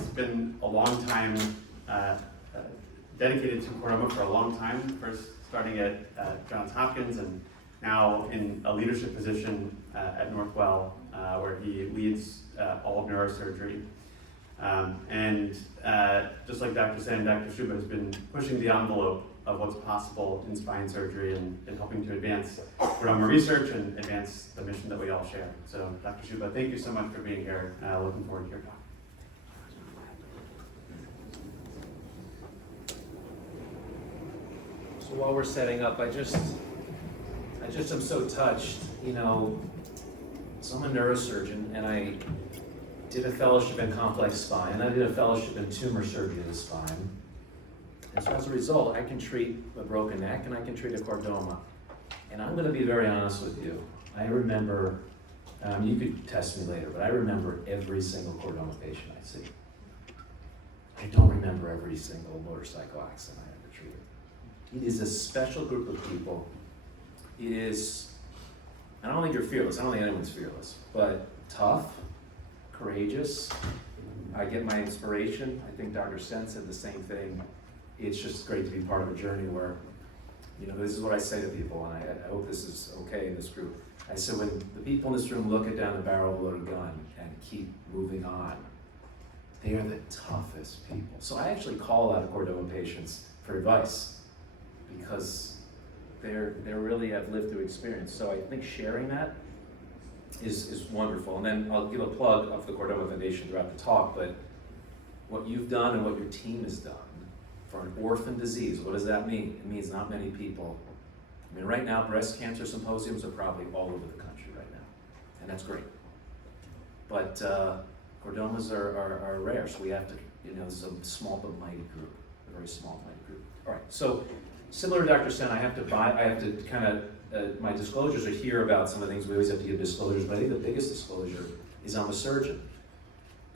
has been a long time, dedicated to chordoma for a long time, first starting at Johns Hopkins and now in a leadership position at Northwell, where he leads all of neurosurgery. Just like Dr. Sen, Dr. Sciubba has been pushing the envelope of what's possible in spine surgery and helping to advance chordoma research and advance the mission that we all share. So Dr. Sciubba, thank you so much for being here. Looking forward to your talk. So while we're setting up, I just am so touched, you know, so I'm a neurosurgeon and I did a fellowship in complex spine and I did a fellowship in tumor surgery of the spine. And so as a result, I can treat a broken neck and I can treat a chordoma. And I'm gonna be very honest with you. I remember, you could test me later, but I remember every single chordoma patient I see. I don't remember every single motorcycle accident I ever treated. It is a special group of people. It is, I don't think you're fearless, I don't think anyone's fearless, but tough, courageous. I get my inspiration. I think Dr. Sen said the same thing. It's just great to be part of a journey where, you know, this is what I say to people, and I hope this is okay in this group. I said, when the people in this room look at down the barrel of a loaded gun and keep moving on, they are the toughest people. So I actually call out chordoma patients for advice because they really have lived through experience. So I think sharing that is wonderful. And then I'll give a plug of the Chordoma Foundation throughout the talk, but what you've done and what your team has done for an orphan disease, what does that mean? It means not many people. I mean, right now, breast cancer symposiums are probably all over the country right now, and that's great. But chordomas are rare, so we have to, you know, it's a small but mighty group, a very small, mighty group. All right, so similar to Dr. Sen, I have to kind of, my disclosures are here about some of the things we always have to give disclosures, but I think the biggest disclosure is I'm a surgeon.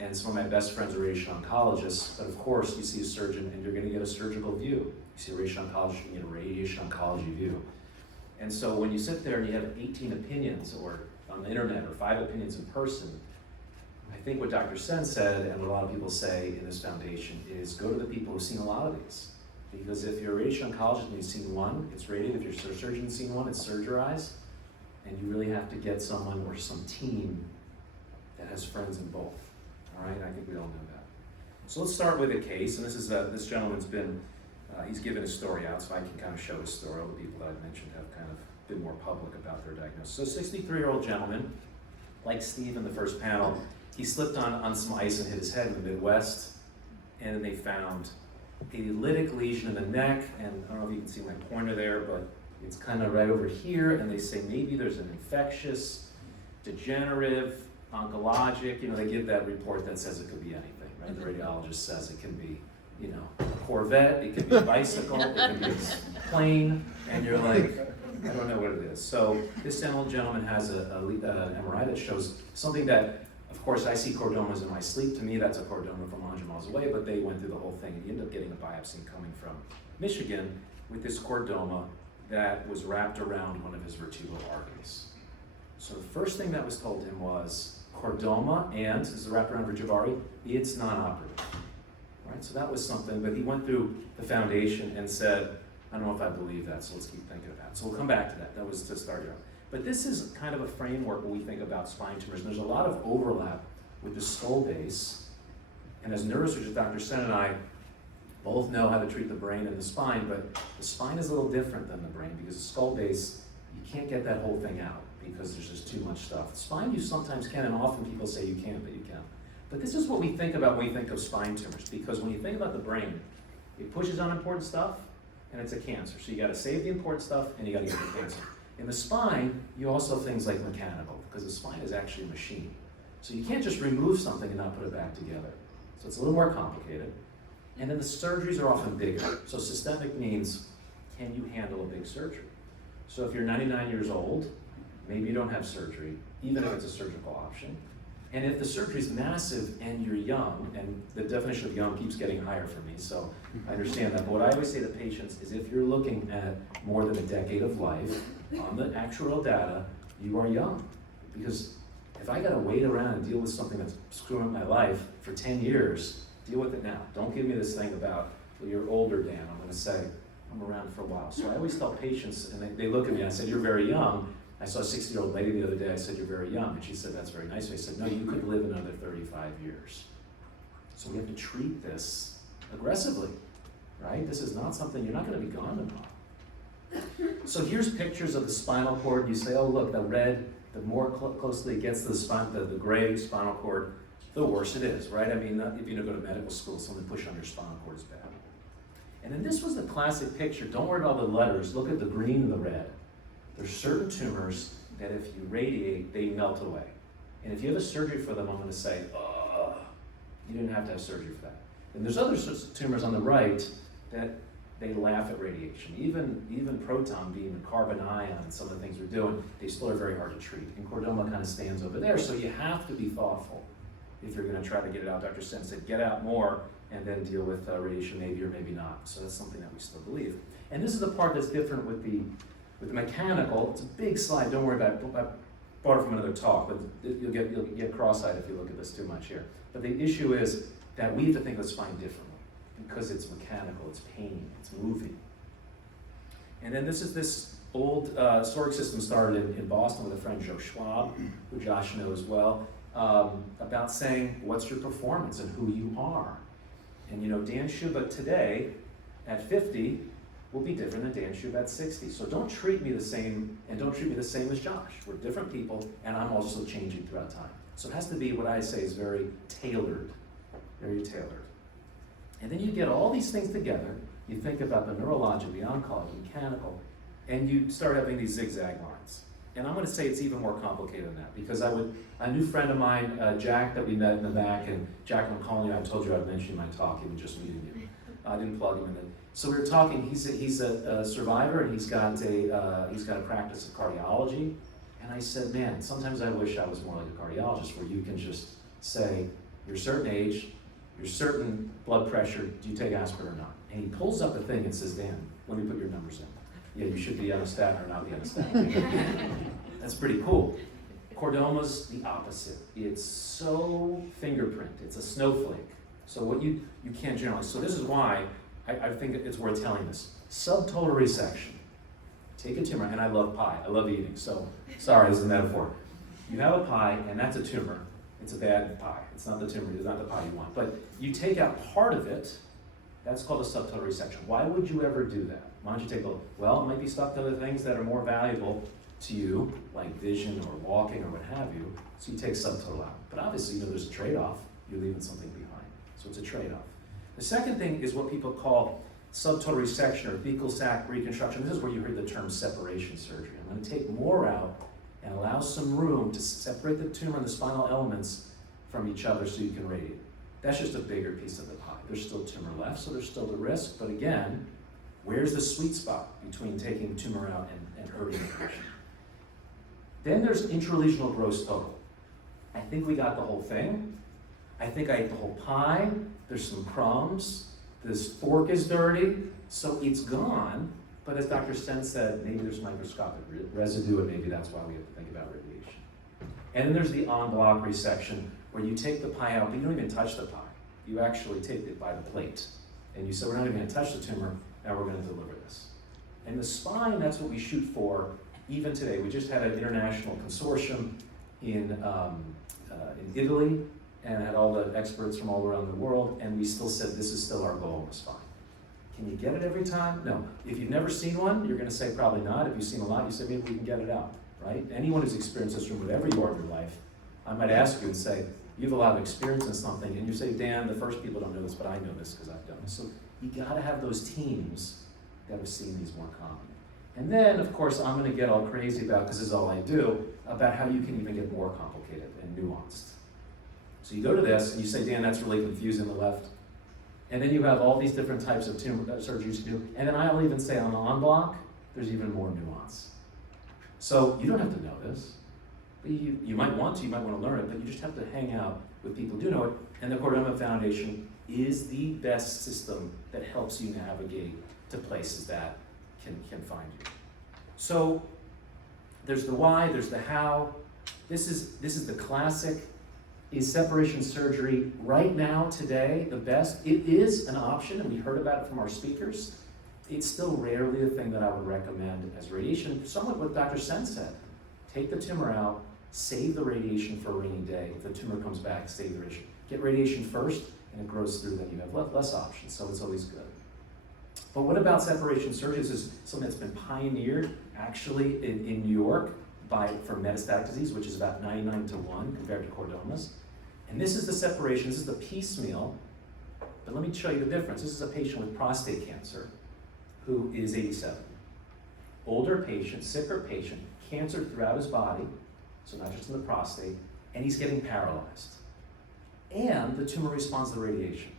And some of my best friends are radiation oncologists, but of course you see a surgeon and you're going to get a surgical view. You see a radiation oncologist, you get a radiation oncology view. And so when you sit there and you have 18 opinions, or on the internet, or 5 opinions in person, I think what Dr. Sen said, and what a lot of people say in this foundation, is go to the people who've seen a lot of these. Because if you're a radiation oncologist and you've seen one, it's rated. If you're a surgeon and seen one, it's surgerized. And you really have to get someone or some team that has friends in both. All right, I think we all know that. So let's start with a case, and this is this gentleman's been, he's given his story out, so I can kind of show his story. All the people that I've mentioned have kind of been more public about their diagnosis. So 63-year-old gentleman, like Steve in the first panel, he slipped on some ice and hit his head in the Midwest, and they found a lytic lesion in the neck, and I don't know if you can see my pointer there, but it's kind of right over here, and they say maybe there's an infectious, degenerative, oncologic, you know, they give that report that says it could be anything, right? The radiologist says it can be, you know, a Corvette, it could be a bicycle, it could be a plane, and you're like, I don't know what it is. So this gentleman has an MRI that shows something that, of course, I see chordomas in my sleep. To me, that's a chordoma from 100 miles away, but they went through the whole thing. And you end up getting a biopsy coming from Michigan with this chordoma that was wrapped around one of his vertebral arteries. So the first thing that was told him was, chordoma, and this is wrapped around vertebral artery, it's non-operative. Right? So that was something, but he went through the foundation and said, I don't know if I believe that, so let's keep thinking about it. So we'll come back to that. That was to start out. But this is kind of a framework when we think about spine tumors. And there's a lot of overlap with the skull base. And as neurosurgeons, Dr. Sen and I both know how to treat the brain and the spine, but the spine is a little different than the brain because the skull base, you can't get that whole thing out because there's just too much stuff. The spine you sometimes can, and often people say you can't, but you can. But this is what we think about when we think of spine tumors, because when you think about the brain, it pushes on important stuff, and it's a cancer. So you gotta save the important stuff, and you gotta get the cancer. In the spine, you also have things like mechanical, because the spine is actually a machine. So you can't just remove something and not put it back together. So it's a little more complicated. And then the surgeries are often bigger. So systemic means, can you handle a big surgery? So if you're 99 years old, maybe you don't have surgery, even if it's a surgical option. And if the surgery is massive and you're young, and the definition of young keeps getting higher for me, so I understand that. But what I always say to patients is if you're looking at more than a decade of life, on the actual data, you are young. Because if I gotta wait around and deal with something that's screwing up my life for 10 years, Deal with it now. Don't give me this thing about, well, you're older, Dan. I'm going to say, I'm around for a while. So I always tell patients, and they look at me, and I said, you're very young. I saw a 60-year-old lady the other day. I said, you're very young. And she said, that's very nice. I said, no, you could live another 35 years. So we have to treat this aggressively, right? This is not something, you're not going to be gone tomorrow. So here's pictures of the spinal cord. You say, oh, look, the red, the more closely it gets to the gray spinal cord, the worse it is, right? I mean, if you go to medical school, someone push on your spinal cord is bad. And then this was the classic picture. Don't worry about the letters. Look at the green and the red. There's certain tumors that if you radiate, they melt away. And if you have a surgery for them, I'm going to say, oh, you didn't have to have surgery for that. And there's other sorts of tumors on the right that they laugh at radiation. Even proton beam and carbon ion and some of the things we're doing, they still are very hard to treat. And chordoma kind of stands over there, so you have to be thoughtful if you're going to try to get it out. Dr. Sen said, get out more and then deal with radiation maybe or maybe not. So that's something that we still believe. And this is the part that's different with the mechanical. It's a big slide, don't worry about it. I brought it from another talk, but you'll get cross-eyed if you look at this too much here. But the issue is that we have to think of the spine differently because it's mechanical, it's pain, it's moving. And then this old storage system started in Boston with a friend, Joe Schwab, who Josh knows well, about saying, what's your performance and who you are? And Dan Sciubba today, at 50, will be different than Dan Sciubba at 60. So don't treat me the same, and don't treat me the same as Josh. We're different people, and I'm also changing throughout time. So it has to be what I say is very tailored, very tailored. And then you get all these things together, you think about the neurologic, the oncology, mechanical, and you start having these zigzag lines. And I'm going to say it's even more complicated than that, because a new friend of mine, Jack, that we met in the back, and Jack, I'm calling you, I told you I'd mention in my talk, even just meeting you. I didn't plug him in. So we were talking, he's a survivor, and he's got a practice of cardiology. And I said, man, sometimes I wish I was more like a cardiologist, where you can just say, you're a certain age, you're certain blood pressure, do you take aspirin or not? And he pulls up a thing and says, Dan, let me put your numbers in. Yeah, you should be on a statin or not be on a statin. That's pretty cool. Chordoma's the opposite. It's so fingerprint, it's a snowflake. So what you can't generalize. So this is why I think it's worth telling this. Subtotal resection. Take a tumor, and I love pie, I love eating, so sorry, this is a metaphor. You have a pie, and that's a tumor. It's a bad pie. It's not the tumor, it's not the pie you want. But you take out part of it, that's called a subtotal resection. Why would you ever do that? Why don't you take a look? Well, it might be stuck to other things that are more valuable to you, like vision or walking or what have you, so you take subtotal out. But obviously, there's a trade-off. You're leaving something behind. So it's a trade-off. The second thing is what people call subtotal resection or fecal sac reconstruction. This is where you heard the term separation surgery. I'm going to take more out and allow some room to separate the tumor and the spinal elements from each other so you can radiate. That's just a bigger piece of the pie. There's still tumor left, so there's still the risk, but again, where's the sweet spot between taking tumor out and hurting the patient? Then there's intralesional gross total. I think we got the whole thing. I think I ate the whole pie. There's some crumbs. This fork is dirty, so it's gone. But as Dr. Sten said, maybe there's microscopic residue, and maybe that's why we have to think about radiation. And then there's the en bloc resection, where you take the pie out, but you don't even touch the pie. You actually take it by the plate. And you say, we're not even going to touch the tumor, now we're going to deliver this. And the spine, that's what we shoot for even today. We just had an international consortium in Italy, and had all the experts from all around the world, and we still said this is still our goal in the spine. Can you get it every time? No. If you've never seen one, you're going to say probably not. If you've seen a lot, you say maybe we can get it out, right? Anyone who's experienced this from whatever you are in your life, I might ask you and say, you have a lot of experience in something, and you say, Dan, the first people don't know this, but I know this because I've done this. So you got to have those teams that have seen these more common. And then, of course, I'm going to get all crazy about, because this is all I do, about how you can even get more complicated and nuanced. So you go to this, and you say, Dan, that's really confusing, the left. And then you have all these different types of tumor surgeries to do. And then I'll even say on the en bloc, there's even more nuance. So you don't have to know this. But you might want to learn it, but you just have to hang out with people who do know it. And the Chordoma Foundation is the best system that helps you navigate to places that can find you. So there's the why, there's the how. This is the classic Is separation surgery right now, today, the best? It is an option, and we heard about it from our speakers. It's still rarely a thing that I would recommend as radiation. Somewhat what Dr. Sen said. Take the tumor out, save the radiation for a rainy day. If the tumor comes back, save the radiation. Get radiation first, and it grows through, then you have less options, so it's always good. But what about separation surgery? This is something that's been pioneered, actually, in New York for metastatic disease, which is about 99 to 1 compared to chordomas. And this is the separation, this is the piecemeal, but let me show you the difference. This is a patient with prostate cancer who is 87. Older patient, sicker patient, cancer throughout his body, so not just in the prostate, and he's getting paralyzed. And the tumor responds to the radiation.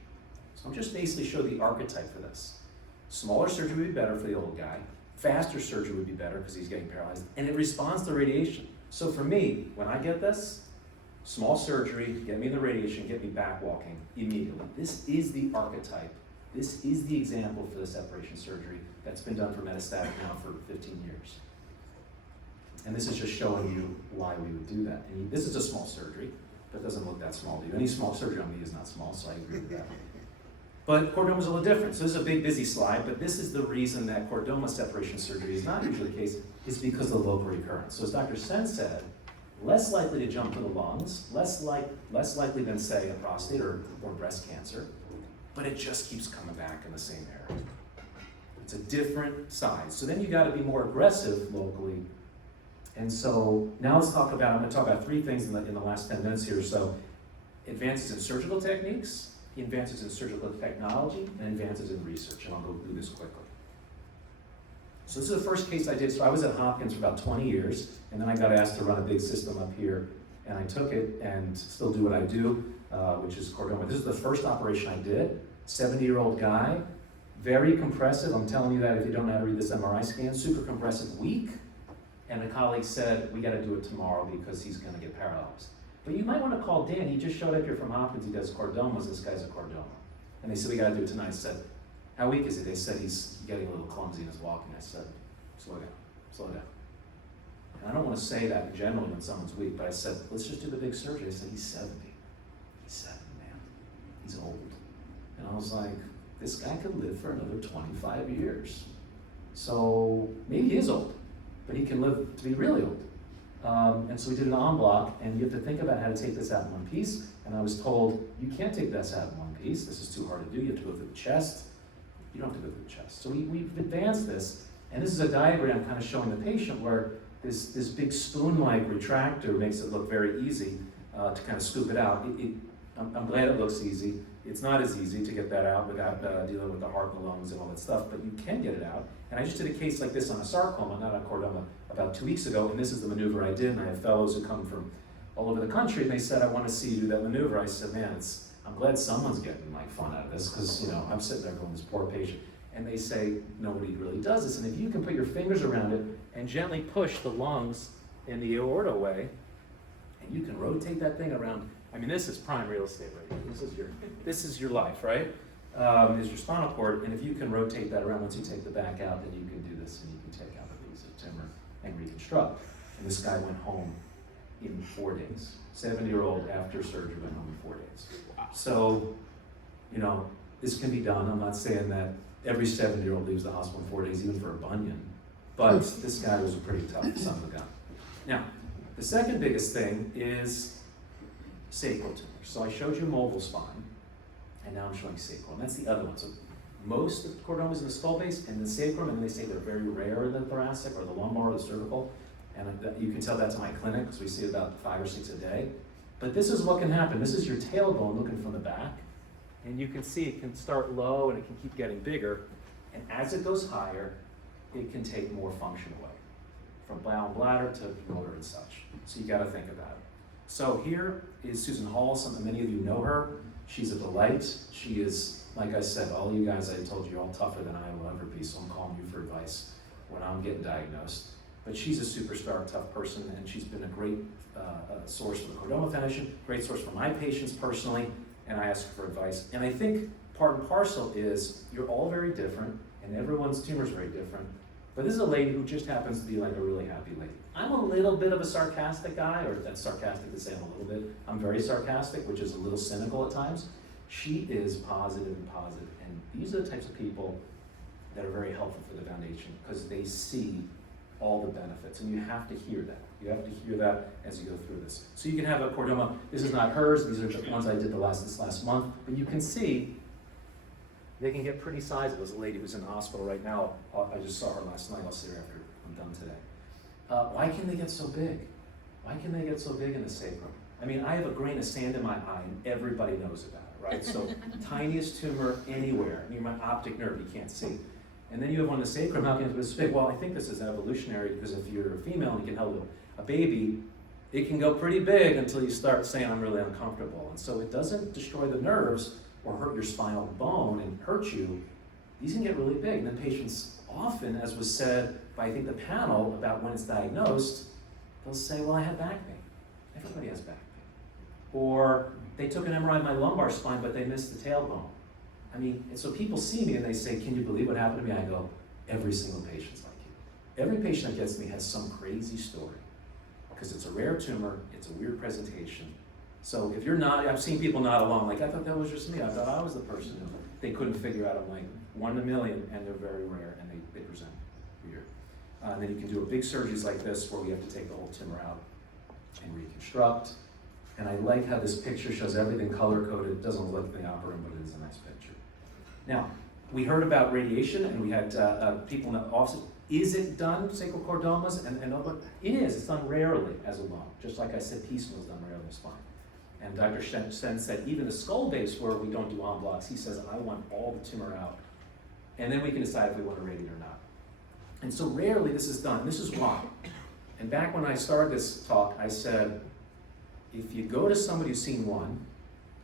So I'm just basically showing the archetype for this. Smaller surgery would be better for the old guy. Faster surgery would be better because he's getting paralyzed. And it responds to radiation. So for me, when I get this, small surgery, get me the radiation, get me back walking immediately. This is the archetype. This is the example for the separation surgery that's been done for metastatic now for 15 years. And this is just showing you why we would do that. And this is a small surgery, but it doesn't look that small to you. Any small surgery on me is not small, so I agree with that. But chordoma is a little different. So this is a big, busy slide, but this is the reason that chordoma separation surgery is not usually the case, is because of the local recurrence. So as Dr. Sen said, less likely to jump to the lungs, less likely than, say, a prostate or breast cancer, but it just keeps coming back in the same area. It's a different size. So then you gotta be more aggressive locally. And so now let's talk about, I'm gonna talk about 3 things in the last 10 minutes here. So advances in surgical techniques, advances in surgical technology, and advances in research. And I'll go through this quickly. So this is the first case I did. So I was at Hopkins for about 20 years, and then I got asked to run a big system up here, and I took it and still do what I do, which is chordoma. This is the first operation I did. 70-year-old guy, very compressive. I'm telling you that if you don't know how to read this MRI scan, super compressive, weak. And the colleague said, we gotta do it tomorrow because he's gonna get paralyzed. But you might wanna call Dan, he just showed up here from Hopkins, he does chordomas, this guy's a chordoma. And they said, we gotta do it tonight. I said, how weak is he? They said he's getting a little clumsy in his walking. I said, slow down, slow down. And I don't wanna say that generally when someone's weak, but I said, let's just do the big surgery. I said, he's 70. He's 70, man, he's old. And I was like, this guy could live for another 25 years. So maybe he is old, but he can live to be really old. And so we did an en bloc, and you have to think about how to take this out in one piece. And I was told, you can't take this out in one piece. This is too hard to do. You have to go through the chest. You don't have to go through the chest. So we've advanced this. And this is a diagram kind of showing the patient where this big spoon-like retractor makes it look very easy to kind of scoop it out. I'm glad it looks easy. It's not as easy to get that out without dealing with the heart and the lungs and all that stuff, but you can get it out. And I just did a case like this on a sarcoma, not on chordoma, about 2 weeks ago, and this is the maneuver I did, and I have fellows who come from all over the country, and they said, I want to see you do that maneuver. I said, man, I'm glad someone's getting like fun out of this, because I'm sitting there going, this poor patient. And they say, nobody really does this, and if you can put your fingers around it and gently push the lungs in the aorta way, and you can rotate that thing around. I mean, this is prime real estate right here. This is your life, right? Is your spinal cord, and if you can rotate that around once you take the back out, then you can do this, and you can take out the piece of tumor and reconstruct. And this guy went home in 4 days. 70-year-old after surgery went home in 4 days. So, this can be done. I'm not saying that every 70-year-old leaves the hospital in 4 days, even for a bunion. But this guy was a pretty tough son of a gun. Now, the second biggest thing is sacral tumors. So I showed you mobile spine, and now I'm showing sacral, and that's the other one. So most of the chordomas in the skull base and the sacrum, and they say they're very rare in the thoracic or the lumbar or the cervical, and you can tell that to my clinic because we see about 5 or 6 a day. But this is what can happen. This is your tailbone looking from the back, and you can see it can start low and it can keep getting bigger, and as it goes higher, it can take more function away, from bowel and bladder to motor and such. So you got to think about it. So here is Susan Hall. Many of you know her. She's a delight. She is, like I said, all you guys I told you, are all tougher than I will ever be, so I'm calling you for advice when I'm getting diagnosed. But she's a superstar, tough person, and she's been a great source for the Chordoma Foundation, great source for my patients personally, and I ask her for advice. And I think part and parcel is you're all very different, and everyone's tumor is very different, But this is a lady who just happens to be like a really happy lady. I'm a little bit of a sarcastic guy, or that's sarcastic to say I'm a little bit. I'm very sarcastic, which is a little cynical at times. She is positive and positive, and these are the types of people that are very helpful for the foundation because they see all the benefits, and you have to hear that. You have to hear that as you go through this. So you can have a chordoma. This is not hers. These are the ones I did this last month. But you can see they can get pretty sizable. There's a lady who's in the hospital right now. I just saw her last night. I'll see her after I'm done today. Why can they get so big? Why can they get so big in the sacrum? I mean, I have a grain of sand in my eye, and everybody knows about it, right? So tiniest tumor anywhere. I mean, my optic nerve, you can't see. And then you have one in the sacrum, how can it be this big? Well, I think this is evolutionary because if you're a female and you can hold a baby, it can go pretty big until you start saying, I'm really uncomfortable. And so it doesn't destroy the nerves or hurt your spinal bone and hurt you. These can get really big. And then patients often, as was said by I think the panel about when it's diagnosed, they'll say, well, I had back pain. Everybody has back pain. Or they took an MRI of my lumbar spine, but they missed the tailbone. I mean, and so people see me and they say, can you believe what happened to me? I go, every single patient's like you. Every patient that gets to me has some crazy story. Because it's a rare tumor, it's a weird presentation. So if you're not, I've seen people nod along, like I thought that was just me. I thought I was the person who they couldn't figure out. I'm like, 1 in a million, and they're very rare, and they present weird. And then you can do a big surgeries like this where we have to take the whole tumor out and reconstruct. And I like how this picture shows everything color-coded. It doesn't look like the opera room, but it is a nice picture. Now, we heard about radiation, and we had people in the office. Is it done, sacral chordomas? And it is. It's done rarely as a lump. Just like I said, piecemeal is done rarely in the spine. And Dr. Sen said, even the skull base where we don't do en blocs, he says, I want all the tumor out. And then we can decide if we want to radiate or not. And so rarely this is done. And this is why. And back when I started this talk, I said, if you go to somebody who's seen one,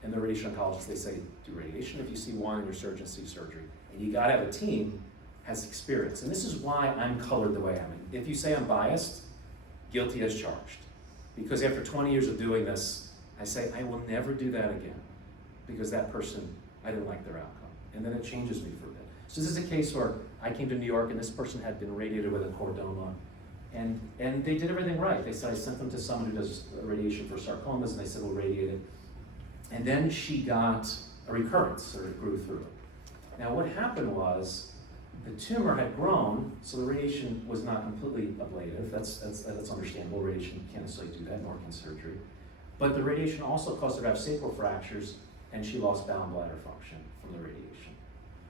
and the radiation oncologist, they say, do radiation if you see one, and your surgeon sees surgery. And you gotta have a team has experience. And this is why I'm colored the way I'm in. If you say I'm biased, guilty as charged. Because after 20 years of doing this, I say, I will never do that again. Because that person, I didn't like their outcome. And then it changes me for a bit. So this is a case where I came to New York and this person had been radiated with a chordoma. And they did everything right. They said, I sent them to someone who does radiation for sarcomas, and they said, we'll radiate it. And then she got a recurrence, or it grew through it. Now what happened was, the tumor had grown, so the radiation was not completely ablative. That's understandable. Radiation can't necessarily do that, nor can surgery. But the radiation also caused her to have sacral fractures, and she lost bowel and bladder function from the radiation.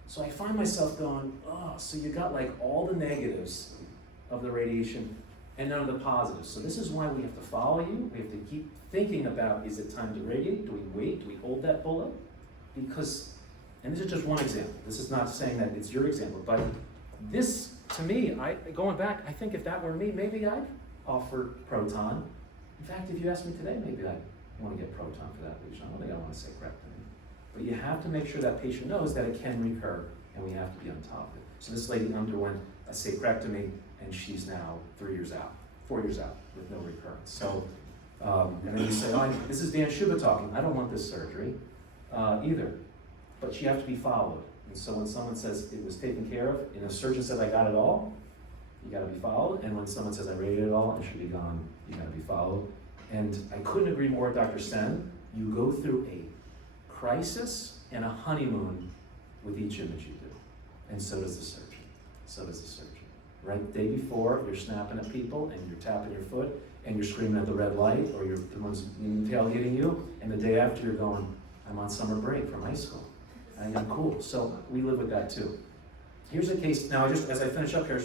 So I find myself going, oh, so you got like all the negatives of the radiation and none of the positives. So this is why we have to follow you. We have to keep thinking about, is it time to radiate? Do we wait? Do we hold that bullet? Because, and this is just one example. This is not saying that it's your example, but this, to me, going back, I think if that were me, maybe I'd offer proton. In fact, if you asked me today, maybe I'd want to get proton for that lesion. I don't think I want to sacrectomy. But you have to make sure that patient knows that it can recur, and we have to be on top of it. So this lady underwent a sacrectomy, and she's now 4 years out with no recurrence. So, and then you say, oh, this is Dan Sciubba talking. I don't want this surgery either. But you have to be followed. And so when someone says it was taken care of, and a surgeon said I got it all, you gotta be followed. And when someone says I radiated it all and should be gone, you gotta be followed. And I couldn't agree more with Dr. Sen. You go through a crisis and a honeymoon with each image you do. And so does the surgeon. So does the surgeon. Right, the day before, you're snapping at people and you're tapping your foot and you're screaming at the red light, or you're the one's tailgating you, and the day after you're going, I'm on summer break from high school. And I'm cool. So we live with that too. Here's a case, now as I finish up here,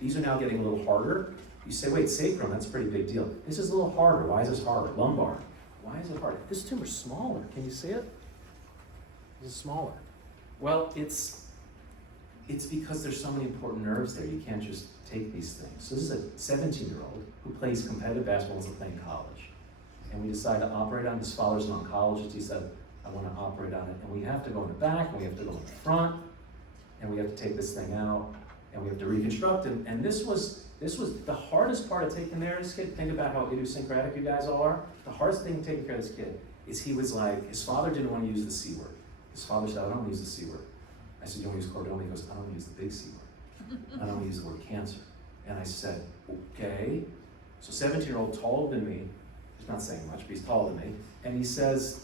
these are now getting a little harder. You say, wait, sacrum, that's a pretty big deal. This is a little harder. Why is this harder? Lumbar. Why is it harder? This tumor's smaller. Can you see it? This is smaller. Well, it's because there's so many important nerves there. You can't just take these things. So this is a 17-year-old who plays competitive basketball and is playing college. And we decided to operate on his father's an oncologist. He said, I want to operate on it. And we have to go in the back, and we have to go in the front, and we have to take this thing out, and we have to reconstruct it. And this was the hardest part of taking care of this kid. Think about how idiosyncratic you guys all are. The hardest thing taking care of this kid is he was like, his father didn't want to use the C word. His father said, I don't want to use the C word. I said, you want to use chordoma? He goes, I don't want to use the big C word. I don't use the word cancer. And I said, okay. So 17-year-old taller than me, he's not saying much, but he's taller than me. And he says,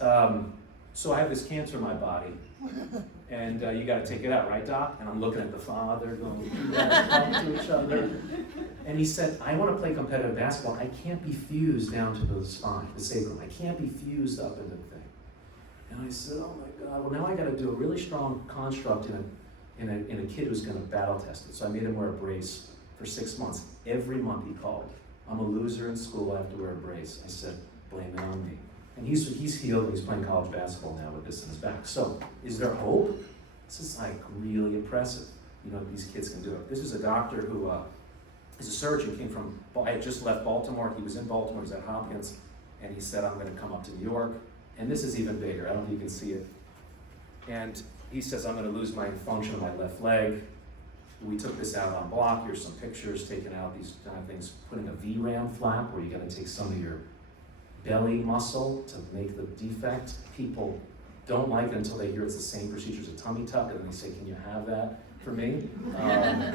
so I have this cancer in my body, and you gotta take it out, right, doc? And I'm looking at the father, going, you guys talk to each other. And he said, I wanna play competitive basketball. I can't be fused down to the spine, the sacrum. I can't be fused up into the thing. And I said, oh my God, well now I gotta do a really strong construct in a kid who's gonna battle test it. So I made him wear a brace for 6 months. Every month he called. I'm a loser in school, I have to wear a brace. I said, blame it on me. And he's healed and he's playing college basketball now with this in his back. So, is there hope? This is like really impressive. You know, these kids can do it. This is a doctor who is a surgeon, came from, I had just left Baltimore. He was in Baltimore, he was at Hopkins, and he said, I'm gonna come up to New York. And this is even bigger, I don't know if you can see it. And he says, I'm gonna lose my function of my left leg. We took this out on block. Here's some pictures taken out, these kind of things, putting a VRAM flap where you gotta take some of your belly muscle to make the defect. People don't like it until they hear it's the same procedure as a tummy tuck, and then they say, can you have that for me? And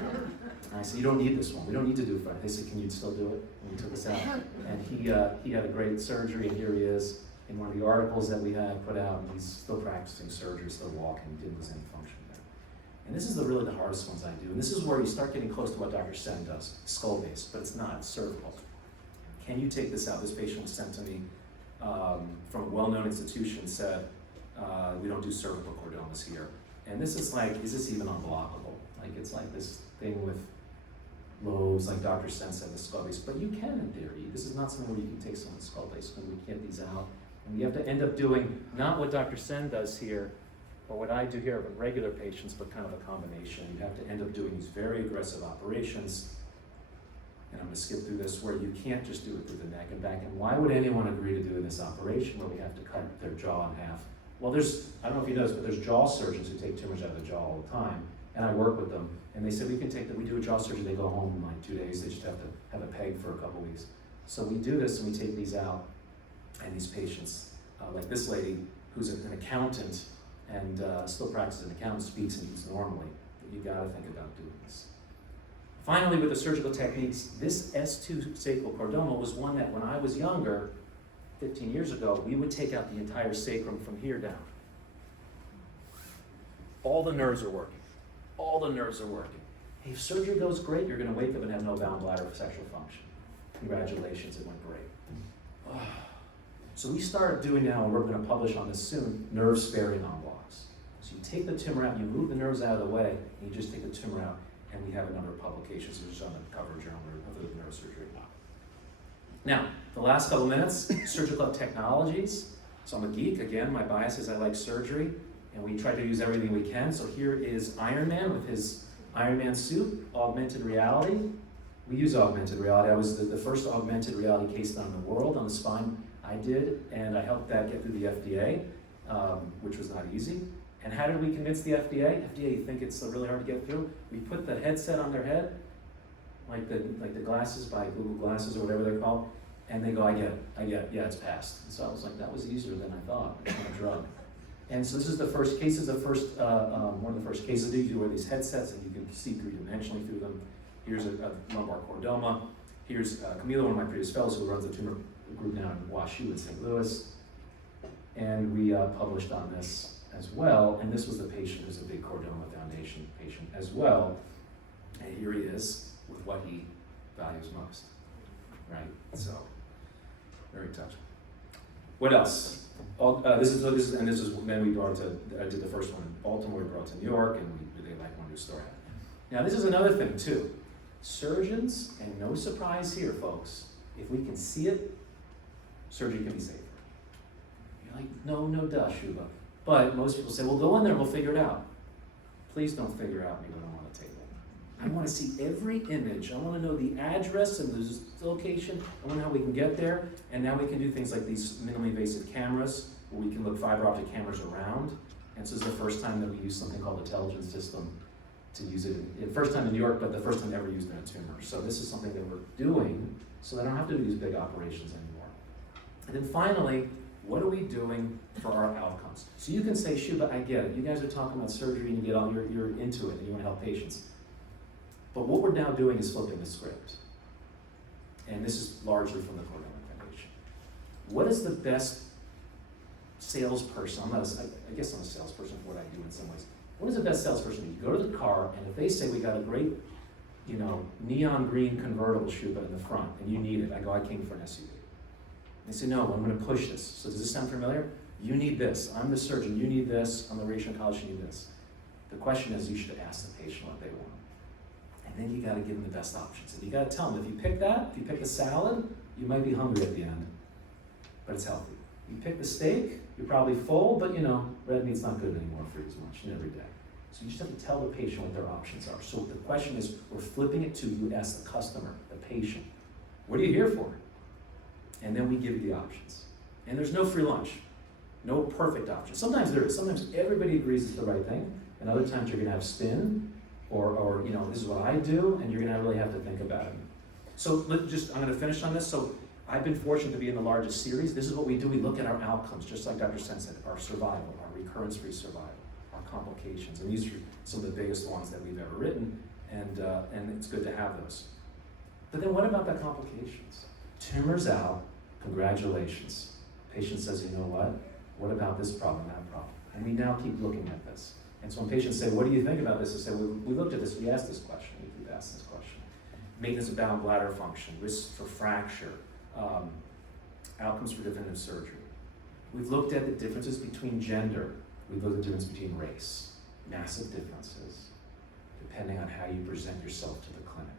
I said, you don't need this one. We don't need to do it. They said, can you still do it? And we took this out. And he had a great surgery, and here he is in one of the articles that we had put out, and he's still practicing surgery, still walking, didn't lose any function there. And this is really the hardest ones I do. And this is where you start getting close to what Dr. Sen does, skull-based, but it's not, it's cervical. Can you take this out? This patient was sent to me from a well-known institution, said, we don't do cervical chordomas here. And this is like, is this even unblockable? Like, it's like this thing with lobes, like Dr. Sen said, the skull base. But you can in theory. This is not something where you can take someone's skull base and we get these out. And we have to end up doing not what Dr. Sen does here, or what I do here with regular patients, but kind of a combination. You have to end up doing these very aggressive operations. And I'm gonna skip through this, where you can't just do it through the neck and back. And why would anyone agree to do this operation where we have to cut their jaw in half? Well, I don't know if you know this, but there's jaw surgeons who take tumors out of the jaw all the time. And I work with them. And they said, we do a jaw surgery, they go home in like 2 days, they just have to have a peg for a couple weeks. So we do this and we take these out, and these patients, like this lady, who's an accountant and still practices an accountant, speaks and eats normally. But you gotta think about doing this. Finally, with the surgical techniques, this S2 sacral chordoma was one that when I was younger, 15 years ago, we would take out the entire sacrum from here down. All the nerves are working. All the nerves are working. Hey, if surgery goes great, you're gonna wake up and have no bowel bladder for sexual function. Congratulations, it went great. So we started doing now, and we're gonna publish on this soon, nerve sparing en blocs. So you take the tumor out, you move the nerves out of the way, and you just take the tumor out, and we have a number of publications which is on the cover journal of the neurosurgery. Now, the last couple minutes, surgical technologies. So I'm a geek, again, my bias is I like surgery, and we try to use everything we can. So here is Iron Man with his Iron Man suit, augmented reality. We use augmented reality. I was the first augmented reality case done in the world on the spine. I did, and I helped that get through the FDA, which was not easy. And how did we convince the FDA? FDA, you think it's really hard to get through? We put the headset on their head, like the glasses by Google Glasses or whatever they're called, and they go, I get it, yeah, it's passed. And so I was like, that was easier than I thought. It's not a drug. And so this is the first case, one of the first cases you wear these headsets and you can see three-dimensionally through them. Here's a lumbar chordoma. Here's Camila, one of my previous fellows who runs a tumor group now in WashU in St. Louis. And we published on this as well. And this was the patient who's a big Chordoma Foundation patient as well. And here he is with what he values most, right? So, very touching. What else? This is when we brought to, I did the first one in Baltimore, we brought to New York, and we really like one new story. Now this is another thing too. Surgeons, and no surprise here folks, if we can see it, surgery can be safer. You're like, no duh, Sciubba. But most people say, well go in there, we'll figure it out. Please don't figure it out and you don't want to table. I want to see every image. I want to know the address and the location. I want to know how we can get there. And now we can do things like these minimally invasive cameras, where we can look fiber optic cameras around. And so this is the first time that we use something called intelligence system to use it. First time in New York, but the first time ever used in a tumor. So this is something that we're doing so that I don't have to do these big operations anymore. And then finally, what are we doing for our outcomes? So you can say, Sciubba, I get it. You guys are talking about surgery and you get all, you're into it and you want to help patients. But what we're now doing is flipping the script. And this is largely from the Chordoma Foundation. What is the best salesperson? I guess I'm a salesperson for what I do in some ways. What is the best salesperson? You go to the car, and if they say, we got a great, neon green convertible Sciubba in the front, and you need it, I go, I came for an SUV. They say, no, I'm gonna push this. So does this sound familiar? You need this. I'm the surgeon, you need this. I'm the radiation oncologist, you need this. The question is, you should ask the patient what they want. And then you gotta give them the best options. And you gotta tell them, if you pick that, if you pick the salad, you might be hungry at the end, but it's healthy. You pick the steak, you're probably full, but red meat's not good anymore for you as much every day. So you just have to tell the patient what their options are. So the question is, we're flipping it to, you ask the customer, the patient, what are you here for? And then we give you the options. And there's no free lunch, no perfect option. Sometimes there is, sometimes everybody agrees it's the right thing, and other times you're gonna have spin, or this is what I do, and you're gonna really have to think about it. So I'm gonna finish on this. So I've been fortunate to be in the largest series. This is what we do. We look at our outcomes, just like Dr. Sen said, our survival, our recurrence-free survival, our complications. And these are some of the biggest ones that we've ever written, and it's good to have those. But then what about the complications? Tumor's out, congratulations. Patient says, you know what? What about this problem, that problem? And we now keep looking at this. And so when patients say, what do you think about this? I say, we looked at this, we asked this question, we keep asking this question. Maintenance of bowel and bladder function, risk for fracture, outcomes for definitive surgery. We've looked at the differences between gender. We've looked at the difference between race. Massive differences, depending on how you present yourself to the clinic.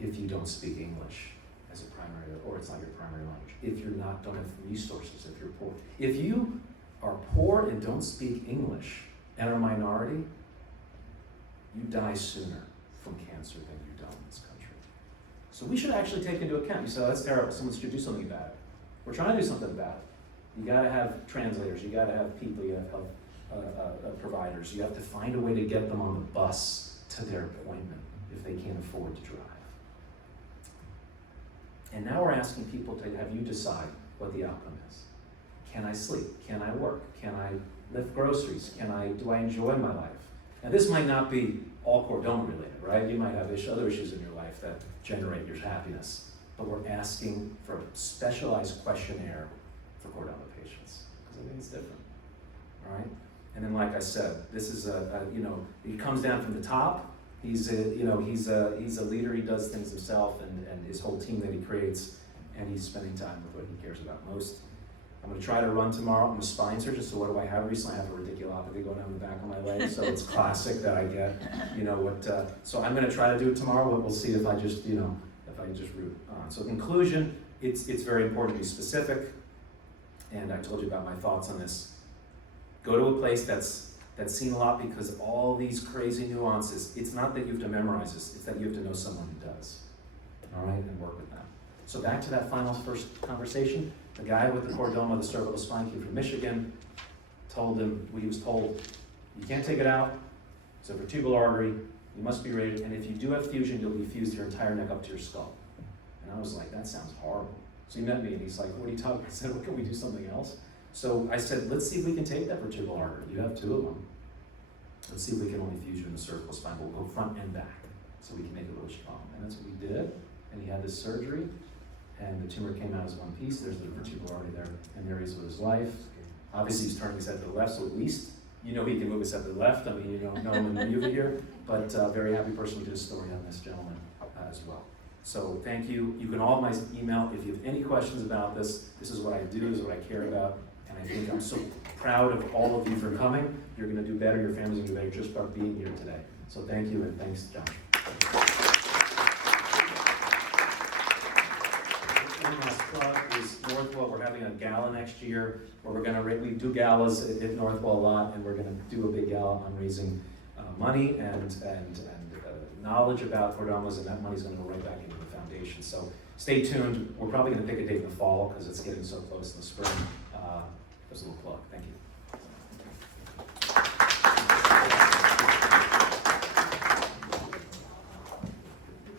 If you don't speak English as a primary, or it's not your primary language. If you're don't have resources, if you're poor. If you are poor and don't speak English and are a minority, you die sooner from cancer than you don't in this country. So we should actually take into account, you say, oh, that's terrible, someone should do something about it. We're trying to do something about it. You gotta have translators, you gotta have people, you have providers, you have to find a way to get them on the bus to their appointment if they can't afford to drive. And now we're asking people to have you decide what the outcome is. Can I sleep? Can I work? Can I lift groceries? Do I enjoy my life? Now this might not be all chordoma related, right? You might have other issues in your life that generate your happiness. But we're asking for a specialized questionnaire for chordoma patients, because I think it's different, all right? And then like I said, this is it comes down from the top. He's a leader, he does things himself and his whole team that he creates, and he's spending time with what he cares about most. I'm gonna try to run tomorrow. I'm a spine surgeon, so what do I have recently? I have a radiculopathy going down the back of my leg, so it's classic that I get, so I'm gonna try to do it tomorrow, but we'll see if I just root on. So conclusion, it's very important to be specific, and I told you about my thoughts on this. Go to a place that's seen a lot because of all these crazy nuances. It's not that you have to memorize this, it's that you have to know someone who does, all right, and work with them. So back to that first conversation, the guy with the chordoma, the cervical spine, came from Michigan, he was told, you can't take it out, it's a vertebral artery, you must be rated, and if you do have fusion, you'll be fused your entire neck up to your skull. And I was like, that sounds horrible. So he met me and he's like, what are you talking about? I said, well, can we do something else? So I said, let's see if we can take that vertebral artery. You have two of them. Let's see if we can only fuse you in the cervical spine. We'll go front and back so we can make it really strong. And that's what we did. And he had this surgery, and the tumor came out as one piece. There's the vertebral artery there, and there he is with his life. Obviously, he's turning his head to the left, so at least he can move his head to the left. I mean, you don't know him in the view here, but very happy person. We did a story on this gentleman as well. So thank you. You can all have my email if you have any questions about this. This is what I do, this is what I care about. And I think I'm so proud of all of you for coming. You're going to do better, your family's going to do better just by being here today. So thank you, and thanks, John. One last plug is Northwell. We're having a gala next year where we do galas at Northwell a lot, and we're going to do a big gala on raising money and knowledge about chordomas, and that money's going to go right back into the foundation. So stay tuned. We're probably going to pick a date in the fall because it's getting so close in the spring. There's a little plug. Thank you.